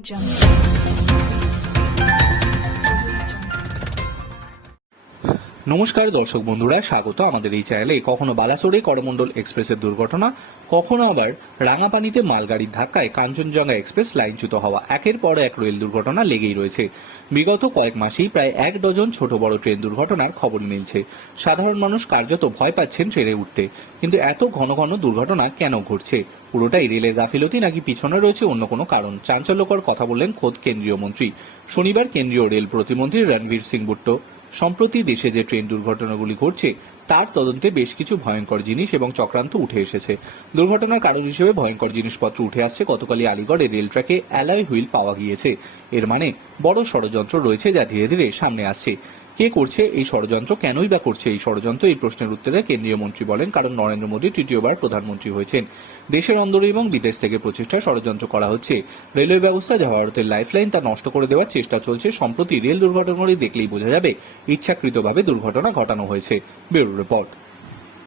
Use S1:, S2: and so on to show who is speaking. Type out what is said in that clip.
S1: jump. নমস্কার দর্শক বন্ধুরা, স্বাগত আমাদের এই চ্যানেলে কখনো বালাসোরে করমণ্ডল এক্সপ্রেসের দুর্ঘটনা, কখনো আবার রাঙাপানিতে মালগাড়ির ধাক্কায় কাঞ্চনজঙ্ঘা এক্সপ্রেস লাইনচ্যুত হওয়া। একের পর এক রেল দুর্ঘটনা লেগেই রয়েছে। বিগত কয়েক মাসেই প্রায় এক ডজন ছোট বড় ট্রেন দুর্ঘটনার খবর মিলছে। সাধারণ মানুষ কার্যত ভয় পাচ্ছেন ট্রেনে উঠতে। কিন্তু এত ঘন ঘন দুর্ঘটনা কেন ঘটছে? পুরোটাই রেলের গাফিলতি নাকি পিছনে রয়েছে অন্য কোনো কারণ? চাঞ্চল্যকর কথা বললেন খোদ কেন্দ্রীয় মন্ত্রী। শনিবার কেন্দ্রীয় রেল প্রতিমন্ত্রী রণবীর সিং বুট্টো সম্প্রতি দেশে যে ট্রেন দুর্ঘটনাগুলি ঘটছে, তার তদন্তে বেশ কিছু ভয়ঙ্কর জিনিস এবং চক্রান্ত উঠে এসেছে। দুর্ঘটনার কারণ হিসেবে ভয়ঙ্কর জিনিসপত্র উঠে আসছে। গতকালই আলিগড়ে রেল ট্র্যাকে অ্যালয় হুইল পাওয়া গিয়েছে। এর মানে বড় ষড়যন্ত্র রয়েছে যা ধীরে ধীরে সামনে আসছে। কে করছে এই ষড়যন্ত্র? কেনই বা করছে এই ষড়যন্ত্র? এই প্রশ্নের উত্তরে কেন্দ্রীয় মন্ত্রী বলেন, কারণ নরেন্দ্র মোদী তৃতীয়বার প্রধানমন্ত্রী হয়েছেন। দেশের অন্দরে এবং বিদেশ থেকে প্রচেষ্টা ষড়যন্ত্র করা হচ্ছে। রেলওয়ে ব্যবস্থা যা ভারতের লাইফলাইন তা নষ্ট করে দেওয়ার চেষ্টা চলছে। সম্প্রতি রেল দুর্ঘটনাগুলি দেখলেই বোঝা যাবে, ইচ্ছাকৃতভাবে দুর্ঘটনা ঘটানো হয়েছে। Bureau report.